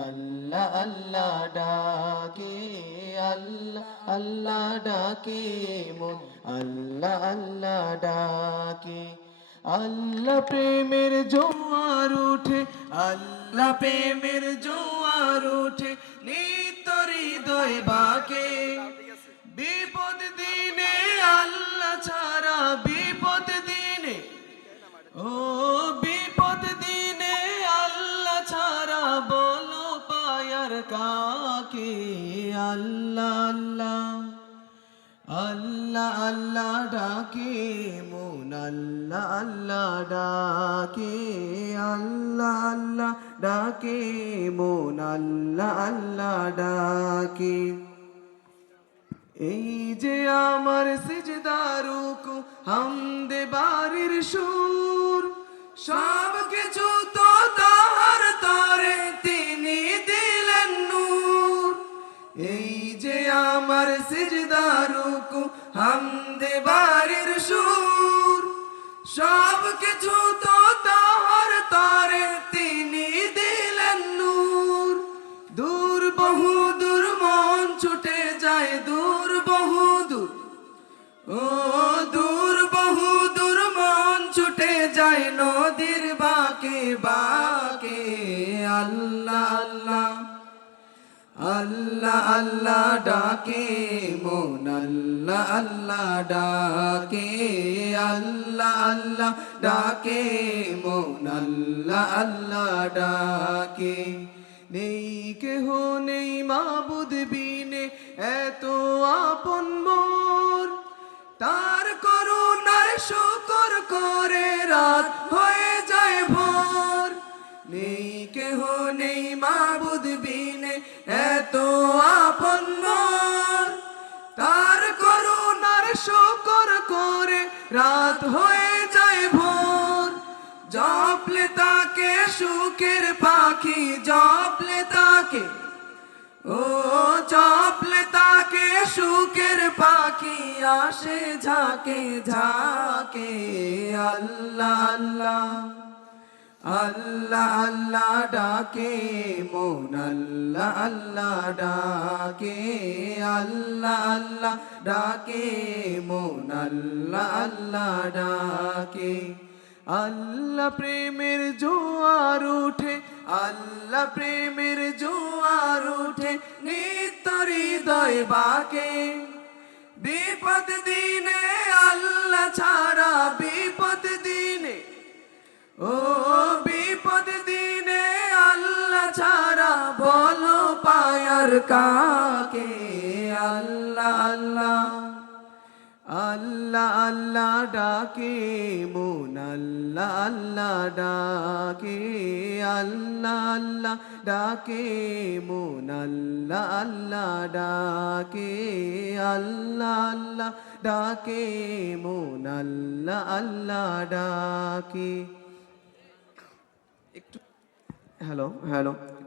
আল্লাহ আল্লাহ ডাকে আল্লাহ আল্লাহ ডাকে মন আল্লাহ আল্লাহ ডাকে আল্লাহ প্রেমের জোয়ার উঠে আল্লাহ প্রেমের জোয়ার কাকে? আল্লাহ আল্লাহ। আল্লাহ আল্লাহ ডাকে, মন আল্লাহ আল্লাহ ডাকে। আল্লাহ আল্লাহ ডাকে, মন আল্লাহ আল্লাহ ডাকে। এই যে আমার সিজদারুকু হামদে বাড়ির সুর সব কিছু সিজদারুকু হামদে বাড়ির সুর। সব কিছু তো তাহার তরে তিনি দিলেন নূর। দূর বহু দূর মন ছুটে যায়, দূর বহু দূর। ও দূর বহু দূর মন ছুটে যায়, নদীর বাকে বাকে। আল্লাহ আল্লাহ। আল্লাহ আল্লাহ ডাকে, মন আল্লাহ আল্লাহ ডাকে, আল্লাহ আল্লাহ ডাকে, মন আল্লাহ আল্লাহ ডাকে। নেই কেহ, নেই মাবুদ বিনে, এত আপন মোর। তার করুণার শুকর করে রাত হয়ে যায় ভোর। নেই কেহ, নেই মাবুদ বিনে এত আপন তার করুণার শুকর করে রাত হয়ে যায় ভোর। জপলে তাকে সুখের পাখি, জপলে তাকে, ও জপলে তাকে সুখের পাখি, আসে ঝাঁকে ঝাঁকে, আল্লাহ আল্লাহ। আল্লাহ আল্লাহ ডাকে, মন আল্লাহ আল্লাহ ডাকে, আল্লাহ আল্লাহ ডাকে, মন আল্লাহ আল্লাহ ডাকে। আল্লাহ প্রেমের জোয়ার উঠে, আল্লাহ প্রেমের জোয়ার উঠে, নিত্য হৃদয় বাকে। বিপদ পায়ার কাকে আল্লাহ আল্লাহ আল্লাহ আল্লাহ ডাকে, মন আল্লাহ আল্লাহ ডাকে, আল্লাহ আল্লাহ ডাকে, মন আল্লাহ আল্লাহ ডাকে, আল্লাহ আল্লাহ ডাকে, মন আল্লাহ আল্লাহ ডাকে। একটু, হ্যালো হ্যালো।